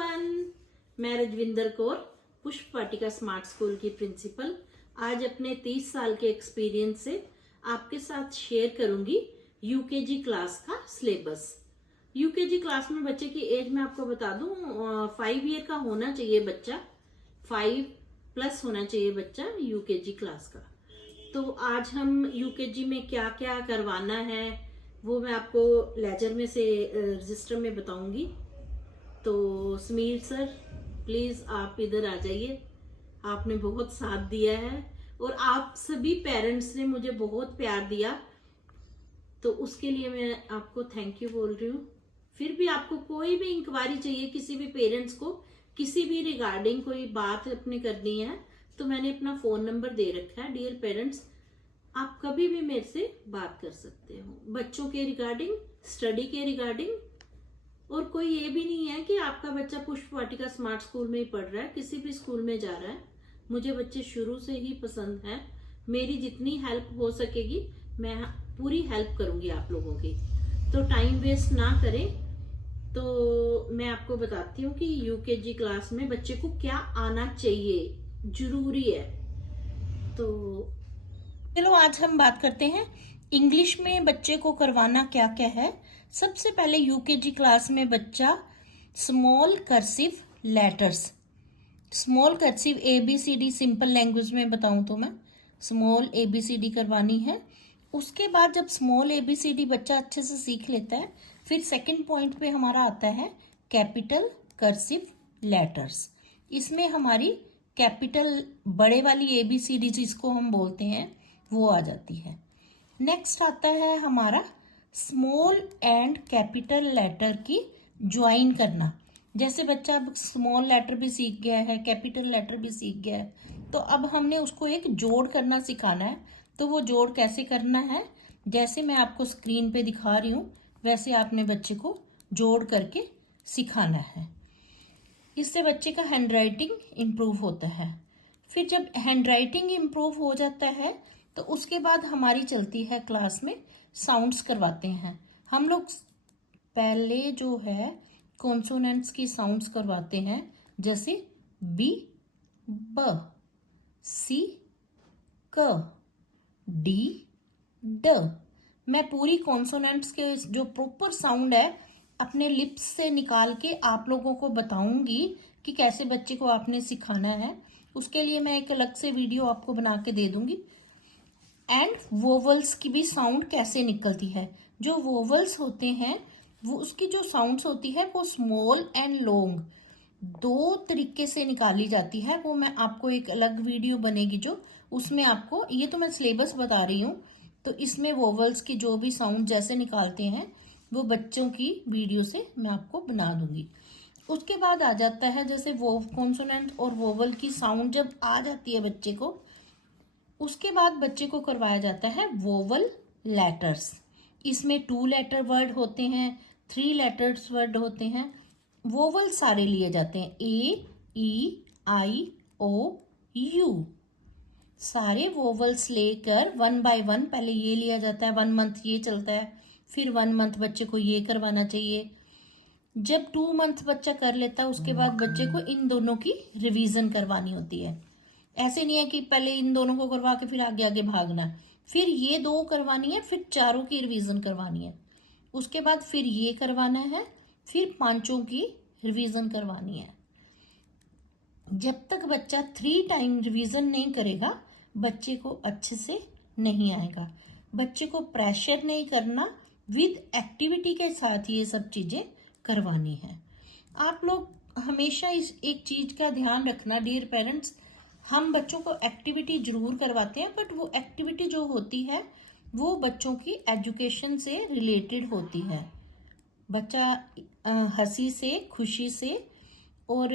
Everyone, मैं रजविंदर कौर, पुष्प वाटिका smart school की प्रिंसिपल, आज अपने 30 साल के एक्सपीरियंस से आपके साथ शेयर करूंगी यूकेजी क्लास का सिलेबस। यूकेजी क्लास में बच्चे की एज मैं आपको बता दूं 5 ईयर का होना चाहिए बच्चा, 5+ होना चाहिए बच्चा यूकेजी क्लास का। तो आज हम यूकेजी में क्या क्या करवाना है वो मैं आपको लेजर में से रजिस्टर में बताऊंगी। तो समीर सर प्लीज़ आप इधर आ जाइए, आपने बहुत साथ दिया है और आप सभी पेरेंट्स ने मुझे बहुत प्यार दिया, तो उसके लिए मैं आपको थैंक यू बोल रही हूँ। फिर भी आपको कोई भी इंक्वायरी चाहिए, किसी भी पेरेंट्स को किसी भी रिगार्डिंग कोई बात अपने करनी है, तो मैंने अपना फ़ोन नंबर दे रखा है। डियर पेरेंट्स, आप कभी भी मेरे से बात कर सकते हो, बच्चों के रिगार्डिंग, स्टडी के रिगार्डिंग। और कोई ये भी नहीं है कि आपका बच्चा पुष्प वाटिका स्मार्ट स्कूल में ही पढ़ रहा है, किसी भी स्कूल में जा रहा है। मुझे बच्चे शुरू से ही पसंद हैं, मेरी जितनी हेल्प हो सकेगी मैं पूरी हेल्प करूंगी आप लोगों की। तो टाइम वेस्ट ना करें, तो मैं आपको बताती हूँ कि यूकेजी क्लास में बच्चे को क्या आना चाहिए, जरूरी है। तो चलो आज हम बात करते हैं इंग्लिश में बच्चे को करवाना क्या क्या है। सबसे पहले यूकेजी क्लास में बच्चा small cursive letters, small cursive ABCD simple language में बताऊं तो मैं स्मॉल ABCD करवानी है। उसके बाद जब स्मॉल ABCD बच्चा अच्छे से सीख लेता है, फिर सेकंड पॉइंट पे हमारा आता है कैपिटल कर्सिव लेटर्स। इसमें हमारी कैपिटल बड़े वाली ABCD जिसको हम बोलते हैं वो आ जाती है। नेक्स्ट आता है हमारा स्मॉल एंड कैपिटल लेटर की ज्वाइन करना। जैसे बच्चा अब स्मॉल लेटर भी सीख गया है, कैपिटल लेटर भी सीख गया है, तो अब हमने उसको एक जोड़ करना सिखाना है। तो वो जोड़ कैसे करना है, जैसे मैं आपको स्क्रीन पे दिखा रही हूँ वैसे आपने बच्चे को जोड़ करके सिखाना है। इससे बच्चे का हैंड राइटिंग इम्प्रूव होता है। फिर जब हैंड राइटिंग इम्प्रूव हो जाता है तो उसके बाद हमारी चलती है क्लास में साउंड्स करवाते हैं हम लोग। पहले जो है कॉन्सोनेंट्स की साउंड्स करवाते हैं, जैसे बी, ब, सी, क, डी, ड। मैं पूरी कॉन्सोनेंट्स के जो प्रॉपर साउंड है अपने लिप्स से निकाल के आप लोगों को बताऊंगी कि कैसे बच्चे को आपने सिखाना है। उसके लिए मैं एक अलग से वीडियो आपको बना के दे दूंगी। एंड वोवल्स की भी साउंड कैसे निकलती है। जो वोवल्स होते हैं वो उसकी जो साउंड्स होती है वो स्मॉल एंड लॉन्ग दो तरीके से निकाली जाती है। वो मैं आपको एक अलग वीडियो बनेगी जो उसमें आपको, ये तो मैं सिलेबस बता रही हूँ, तो इसमें वोवल्स की जो भी साउंड जैसे निकालते हैं वो बच्चों की वीडियो से मैं आपको बना दूंगी। उसके बाद आ जाता है जैसे वो कॉन्सोनेंट और वोवल की साउंड जब आ जाती है बच्चे को, उसके बाद बच्चे को करवाया जाता है वोवल लेटर्स। इसमें 2 लेटर वर्ड होते हैं, 3 लेटर्स वर्ड होते हैं। वोवल सारे लिए जाते हैं, A, E, I, O, U। सारे वोवल्स लेकर 1 बाय 1 पहले ये लिया जाता है, 1 मंथ ये चलता है, फिर 1 मंथ बच्चे को ये करवाना चाहिए। जब 2 मंथ बच्चा कर लेता है उसके बाद बच्चे को इन दोनों की रिवीजन करवानी होती है। ऐसे नहीं है कि पहले इन दोनों को करवा के फिर आगे आगे भागना है, फिर ये 2 करवानी है, फिर चारों की रिवीजन करवानी है, उसके बाद फिर ये करवाना है, फिर 5 की रिवीजन करवानी है। जब तक बच्चा 3 टाइम रिवीजन नहीं करेगा बच्चे को अच्छे से नहीं आएगा। बच्चे को प्रेशर नहीं करना, विद एक्टिविटी के साथ ये सब चीजें करवानी है। आप लोग हमेशा इस एक चीज का ध्यान रखना डियर पेरेंट्स, हम बच्चों को एक्टिविटी जरूर करवाते हैं बट वो एक्टिविटी जो होती है वो बच्चों की एजुकेशन से रिलेटेड होती है। बच्चा हंसी से, खुशी से और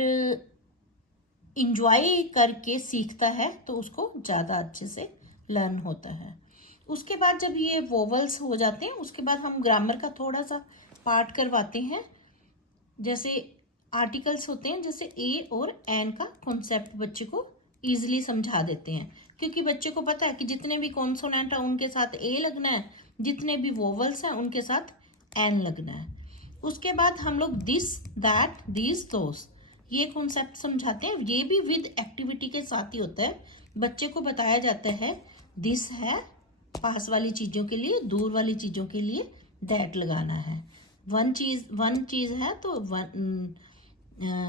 इंजॉय करके सीखता है तो उसको ज़्यादा अच्छे से लर्न होता है। उसके बाद जब ये वोवल्स हो जाते हैं उसके बाद हम ग्रामर का थोड़ा सा पार्ट करवाते हैं। जैसे आर्टिकल्स होते हैं, जैसे ए और एन का कॉन्सेप्ट बच्चे को ईजिली समझा देते हैं, क्योंकि बच्चे को पता है कि जितने भी कॉन्सोनेंट है उनके साथ ए लगना है, जितने भी वोवल्स हैं उनके साथ एन लगना है। उसके बाद हम लोग दिस, दैट, दीज, दोस, ये कॉन्सेप्ट समझाते हैं। ये भी विद एक्टिविटी के साथ ही होता है। बच्चे को बताया जाता है दिस है पास वाली चीज़ों के लिए, दूर वाली चीज़ों के लिए दैट लगाना है। वन चीज़ है तो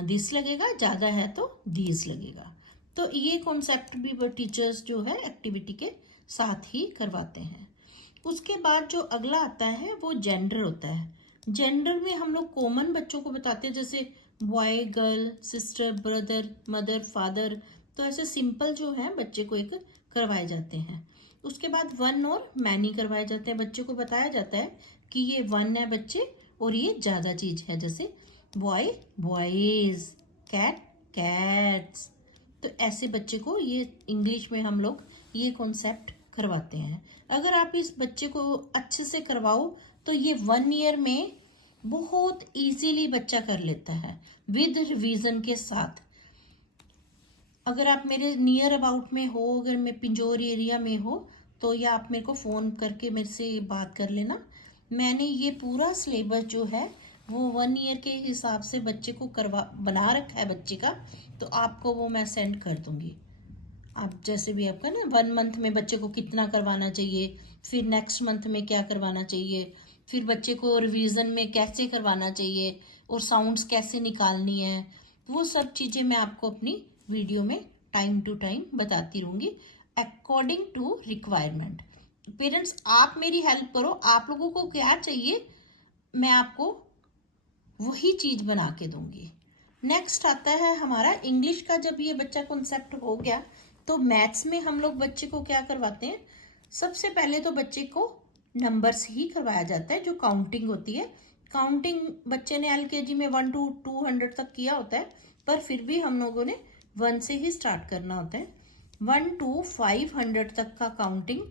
दिस लगेगा, ज़्यादा है तो दीज लगेगा। तो ये कॉन्सेप्ट भी वो टीचर्स जो है एक्टिविटी के साथ ही करवाते हैं। उसके बाद जो अगला आता है वो जेंडर होता है। जेंडर में हम लोग कॉमन बच्चों को बताते हैं, जैसे boy, girl, sister, brother, mother, father. तो ऐसे सिंपल जो है बच्चे को एक करवाए जाते हैं। उसके बाद वन और मैनी करवाए जाते हैं। बच्चे को बताया जाता है कि ये वन है बच्चे और ये ज़्यादा चीज़ है, जैसे बॉय बॉयज, कैट कैट्स। तो ऐसे बच्चे को ये इंग्लिश में हम लोग ये कॉन्सेप्ट करवाते हैं। अगर आप इस बच्चे को अच्छे से करवाओ तो ये 1 ईयर में बहुत इजीली बच्चा कर लेता है विद रिवीजन के साथ। अगर आप मेरे नियर अबाउट में हो, अगर मैं पिंजौर एरिया में हो, तो या आप मेरे को फ़ोन करके मेरे से बात कर लेना। मैंने ये पूरा सिलेबस जो है वो 1 ईयर के हिसाब से बच्चे को बना रखा है बच्चे का, तो आपको वो मैं सेंड कर दूंगी। आप जैसे भी आपका ना 1 मंथ में बच्चे को कितना करवाना चाहिए, फिर नेक्स्ट मंथ में क्या करवाना चाहिए, फिर बच्चे को रिवीजन में कैसे करवाना चाहिए और साउंड्स कैसे निकालनी है, वो सब चीज़ें मैं आपको अपनी वीडियो में टाइम टू टाइम बताती रहूँगी अकॉर्डिंग टू रिक्वायरमेंट। पेरेंट्स आप मेरी हेल्प करो, आप लोगों को क्या चाहिए मैं आपको वही चीज़ बना के दूंगी। नेक्स्ट आता है हमारा इंग्लिश का। जब ये बच्चा कॉन्सेप्ट हो गया तो मैथ्स में हम लोग बच्चे को क्या करवाते हैं, सबसे पहले तो बच्चे को नंबर्स ही करवाया जाता है, जो काउंटिंग होती है। काउंटिंग बच्चे ने LKG में 1 to 200 तक किया होता है, पर फिर भी हम लोगों ने 1 से ही स्टार्ट करना होता है। 1 to 500 तक का काउंटिंग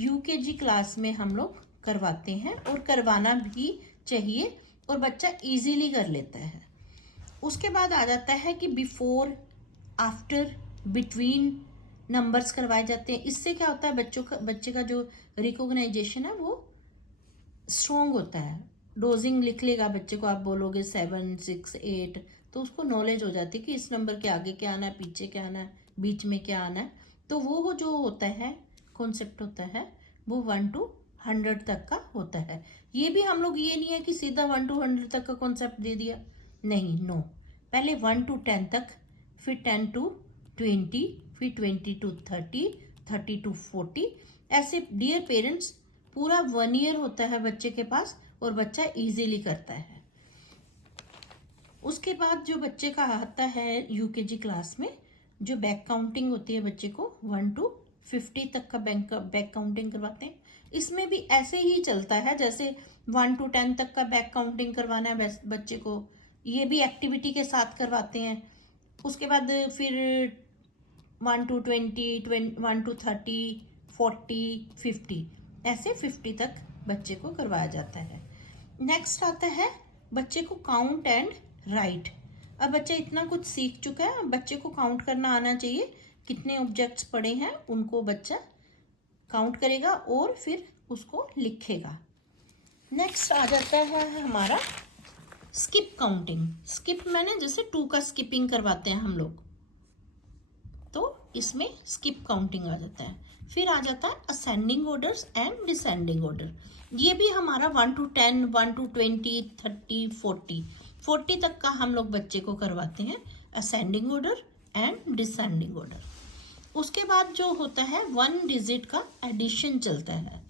UKG क्लास में हम लोग करवाते हैं और करवाना भी चाहिए, और बच्चा इजीली कर लेता है। उसके बाद आ जाता है कि बिफोर, आफ्टर, बिटवीन नंबर्स करवाए जाते हैं। इससे क्या होता है बच्चे का जो रिकॉग्नाइजेशन है वो स्ट्रॉन्ग होता है। डोजिंग लिख लेगा बच्चे को, आप बोलोगे 7, 6, 8, तो उसको नॉलेज हो जाती है कि इस नंबर के आगे क्या आना है, पीछे क्या आना है, बीच में क्या आना है। तो वो जो होता है कॉन्सेप्ट होता है वो 1 to 100 तक का होता है। ये भी हम लोग ये नहीं है कि सीधा 1 to 100 तक का कॉन्सेप्ट दे दिया, नहीं, नो। पहले 1 to 10 तक, फिर 10 to 20, फिर 20 to 30, 30 to 40। ऐसे डियर पेरेंट्स पूरा 1 ईयर होता है बच्चे के पास और बच्चा इजीली करता है। उसके बाद जो बच्चे का आता है UKG क्लास में, जो बैक काउंटिंग होती है, बच्चे को 1 to 50 तक का बैक काउंटिंग करवाते हैं। इसमें भी ऐसे ही चलता है जैसे 1 to 10 तक का बैक काउंटिंग करवाना है बच्चे को, ये भी एक्टिविटी के साथ करवाते हैं। उसके बाद फिर 1 to 20, 1 to 30, 40, 50, ऐसे 50 तक बच्चे को करवाया जाता है। नेक्स्ट आता है बच्चे को काउंट एंड राइट। अब बच्चा इतना कुछ सीख चुका है, अब बच्चे को काउंट करना आना चाहिए। कितने ऑब्जेक्ट्स पड़े हैं उनको बच्चा काउंट करेगा और फिर उसको लिखेगा। नेक्स्ट आ जाता है हमारा स्किप काउंटिंग। स्किप मैंने जैसे 2 का स्किपिंग करवाते हैं हम लोग, तो इसमें स्किप काउंटिंग आ जाता है। फिर आ जाता है ascending orders and descending order. ये भी हमारा 1 to 10, 1 to 20, 30, 40 तक का हम लोग बच्चे को करवाते हैं ascending order and descending order. उसके बाद जो होता है 1 डिजिट का एडिशन चलता है।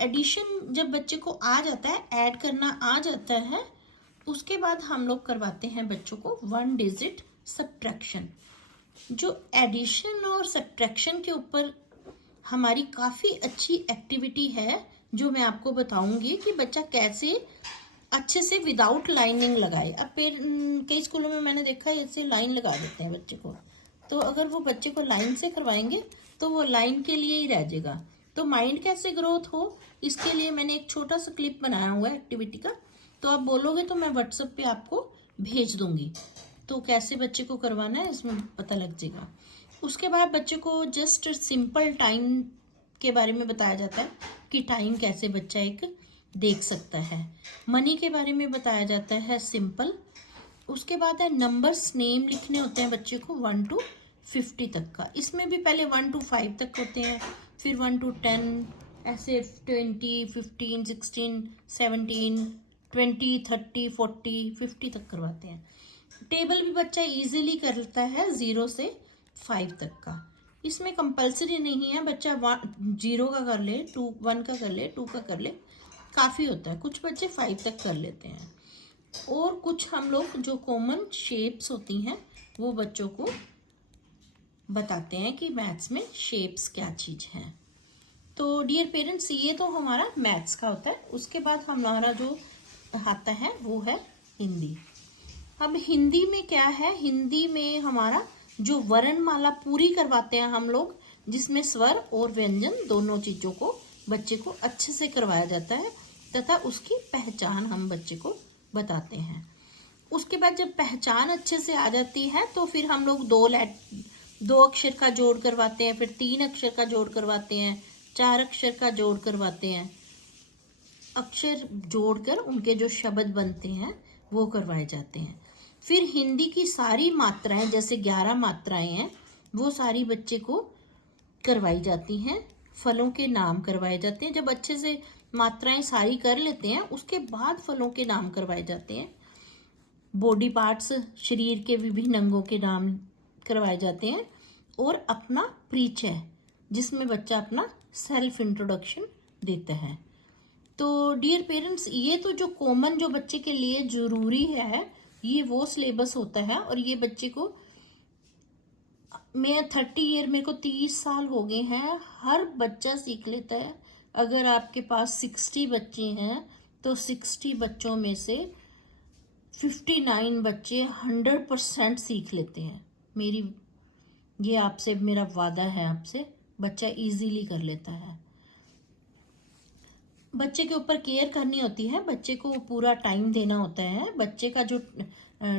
एडिशन जब बच्चे को आ जाता है, ऐड करना आ जाता है, उसके बाद हम लोग करवाते हैं बच्चों को 1 डिजिट सब्ट्रैक्शन। जो एडिशन और सब्ट्रैक्शन के ऊपर हमारी काफ़ी अच्छी एक्टिविटी है, जो मैं आपको बताऊंगी कि बच्चा कैसे अच्छे से विदाउट लाइनिंग लगाए। अब कई स्कूलों में मैंने देखा है ऐसे लाइन लगा देते हैं बच्चे को, तो अगर वो बच्चे को लाइन से करवाएंगे तो वो लाइन के लिए ही रह जाएगा। तो माइंड कैसे ग्रोथ हो, इसके लिए मैंने एक छोटा सा क्लिप बनाया हुआ है एक्टिविटी का, तो आप बोलोगे तो मैं व्हाट्सएप पे आपको भेज दूंगी, तो कैसे बच्चे को करवाना है इसमें पता लग जाएगा। उसके बाद बच्चे को जस्ट सिंपल टाइम के बारे में बताया जाता है कि टाइम कैसे बच्चा एक देख सकता है। मनी के बारे में बताया जाता है सिंपल। उसके बाद है नंबर्स, नेम लिखने होते हैं बच्चे को 1 to 50 तक का। इसमें भी पहले 1 to 5 तक होते हैं, फिर 1 to 10, ऐसे 20, 15, 16, 17, 20, 30, 40, 50 तक करवाते हैं। टेबल भी बच्चा इजीली कर लेता है 0 से 5 तक का। इसमें कंपलसरी नहीं है, बच्चा 0 का कर ले, 1 का कर ले, 2 का कर ले, काफ़ी होता है। कुछ बच्चे 5 तक कर लेते हैं। और कुछ हम लोग जो कॉमन शेप्स होती हैं वो बच्चों को बताते हैं कि मैथ्स में शेप्स क्या चीज़ हैं। तो डियर पेरेंट्स, ये तो हमारा मैथ्स का होता है। उसके बाद हमारा जो आता है वो है हिंदी। अब हिंदी में क्या है, हिंदी में हमारा जो वर्णमाला पूरी करवाते हैं हम लोग, जिसमें स्वर और व्यंजन दोनों चीज़ों को बच्चे को अच्छे से करवाया जाता है तथा उसकी पहचान हम बच्चे को बताते हैं। उसके बाद जब पहचान अच्छे से आ जाती है तो फिर हम लोग 2 अक्षर का जोड़ करवाते हैं, फिर 3 अक्षर का जोड़ करवाते हैं, 4 अक्षर का जोड़ करवाते हैं। अक्षर जोड़कर उनके जो शब्द बनते हैं वो करवाए जाते हैं। फिर हिंदी की सारी मात्राएं, जैसे 11 मात्राएं हैं, वो सारी बच्चे को करवाई जाती हैं। फलों के नाम करवाए जाते हैं। जब अच्छे से मात्राएं सारी कर लेते हैं उसके बाद फलों के नाम करवाए जाते हैं। बॉडी पार्ट्स, शरीर के विभिन्न अंगों के नाम करवाए जाते हैं। और अपना परिचय, जिसमें बच्चा अपना सेल्फ इंट्रोडक्शन देता है। तो डियर पेरेंट्स, ये तो जो कॉमन जो बच्चे के लिए ज़रूरी है, ये वो सिलेबस होता है। और ये बच्चे को मैं 30 ईयर, मेरे को 30 साल हो गए हैं, हर बच्चा सीख लेता है। अगर आपके पास 60 बच्चे हैं तो 60 बच्चों में से 59 बच्चे 100% सीख लेते हैं। ये आपसे मेरा वादा है आपसे, बच्चा इजीली कर लेता है। बच्चे के ऊपर केयर करनी होती है, बच्चे को पूरा टाइम देना होता है। बच्चे का जो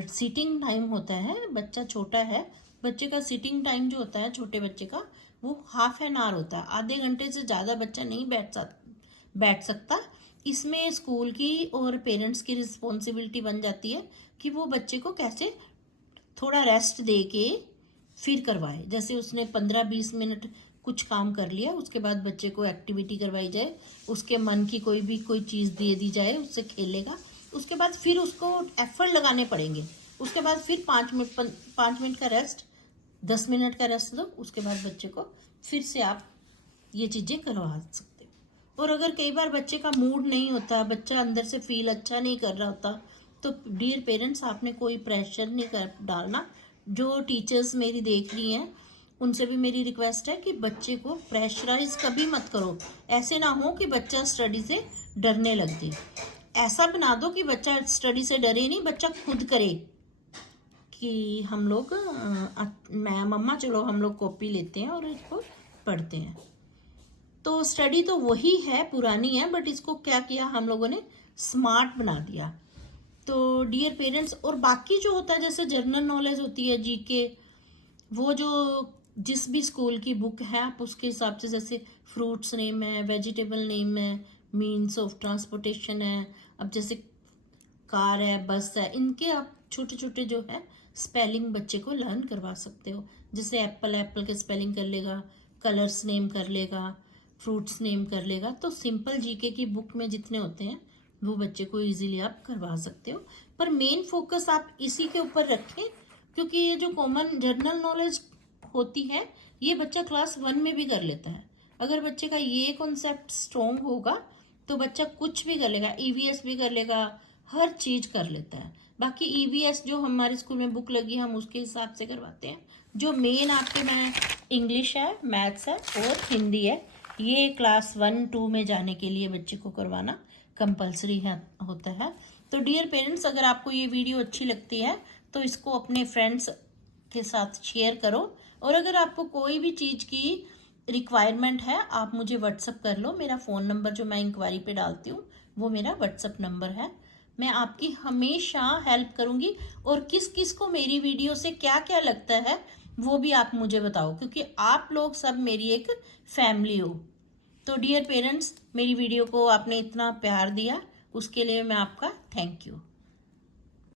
सीटिंग टाइम होता है, बच्चा छोटा है, बच्चे का सीटिंग टाइम जो होता है छोटे बच्चे का, वो ½ एन आवर होता है। आधे घंटे से ज़्यादा बच्चा नहीं बैठ सकता। इसमें स्कूल की और पेरेंट्स की रिस्पॉन्सिबिलिटी बन जाती है कि वो बच्चे को कैसे थोड़ा रेस्ट दे के फिर करवाए। जैसे उसने 15-20 मिनट कुछ काम कर लिया, उसके बाद बच्चे को एक्टिविटी करवाई जाए, उसके मन की कोई चीज़ दे दी जाए, उससे खेलेगा। उसके बाद फिर उसको एफर्ट लगाने पड़ेंगे। उसके बाद फिर 5 मिनट का रेस्ट, 10 मिनट का रेस्ट दो। उसके बाद बच्चे को फिर से आप ये चीज़ें करवा सकते हो। और अगर कई बार बच्चे का मूड नहीं होता, बच्चा अंदर से फील अच्छा नहीं कर रहा होता, तो डियर पेरेंट्स, आपने कोई प्रेशर नहीं डालना। जो टीचर्स मेरी देख रही हैं उनसे भी मेरी रिक्वेस्ट है कि बच्चे को प्रेशराइज कभी मत करो। ऐसे ना हो कि बच्चा स्टडी से डरने लग जाए। ऐसा बना दो कि बच्चा स्टडी से डरे नहीं, बच्चा खुद करे कि हम लोग मम्मा चलो हम लोग कॉपी लेते हैं और इसको पढ़ते हैं। तो स्टडी तो वही है, पुरानी है, बट इसको क्या किया हम लोगों ने, स्मार्ट बना दिया। तो डियर पेरेंट्स, और बाकी जो होता है जैसे जनरल नॉलेज होती है, जीके, वो जो जिस भी स्कूल की बुक है आप उसके हिसाब से, जैसे फ्रूट्स नेम है, वेजिटेबल नेम है, मीन्स ऑफ ट्रांसपोर्टेशन है, अब जैसे कार है, बस है, इनके आप छोटे छोटे जो है स्पेलिंग बच्चे को लर्न करवा सकते हो। जैसे एप्पल के स्पेलिंग कर लेगा, कलर्स नेम कर लेगा, फ्रूट्स नेम कर लेगा। तो सिंपल जीके की बुक में जितने होते हैं वो बच्चे को इजीली आप करवा सकते हो। पर मेन फोकस आप इसी के ऊपर रखें, क्योंकि ये जो कॉमन जनरल नॉलेज होती है ये बच्चा क्लास 1 में भी कर लेता है। अगर बच्चे का ये कॉन्सेप्ट स्ट्रॉन्ग होगा तो बच्चा कुछ भी कर लेगा, ईवीएस भी कर लेगा, हर चीज कर लेता है। बाकी ईवीएस जो हमारे स्कूल में बुक लगी हम उसके हिसाब से करवाते हैं। जो मेन आपके में इंग्लिश है, मैथ्स है और हिंदी है, ये क्लास 1-2 में जाने के लिए बच्चे को करवाना कंपलसरी होता है। तो डियर पेरेंट्स, अगर आपको ये वीडियो अच्छी लगती है तो इसको अपने फ्रेंड्स के साथ शेयर करो। और अगर आपको कोई भी चीज़ की रिक्वायरमेंट है आप मुझे व्हाट्सअप कर लो। मेरा फ़ोन नंबर जो मैं इंक्वायरी पे डालती हूँ वो मेरा व्हाट्सअप नंबर है। मैं आपकी हमेशा हेल्प करूँगी। और किस किस को मेरी वीडियो से क्या क्या लगता है वो भी आप मुझे बताओ, क्योंकि आप लोग सब मेरी एक फैमिली हो। तो डियर पेरेंट्स, मेरी वीडियो को आपने इतना प्यार दिया उसके लिए मैं आपका थैंक यू।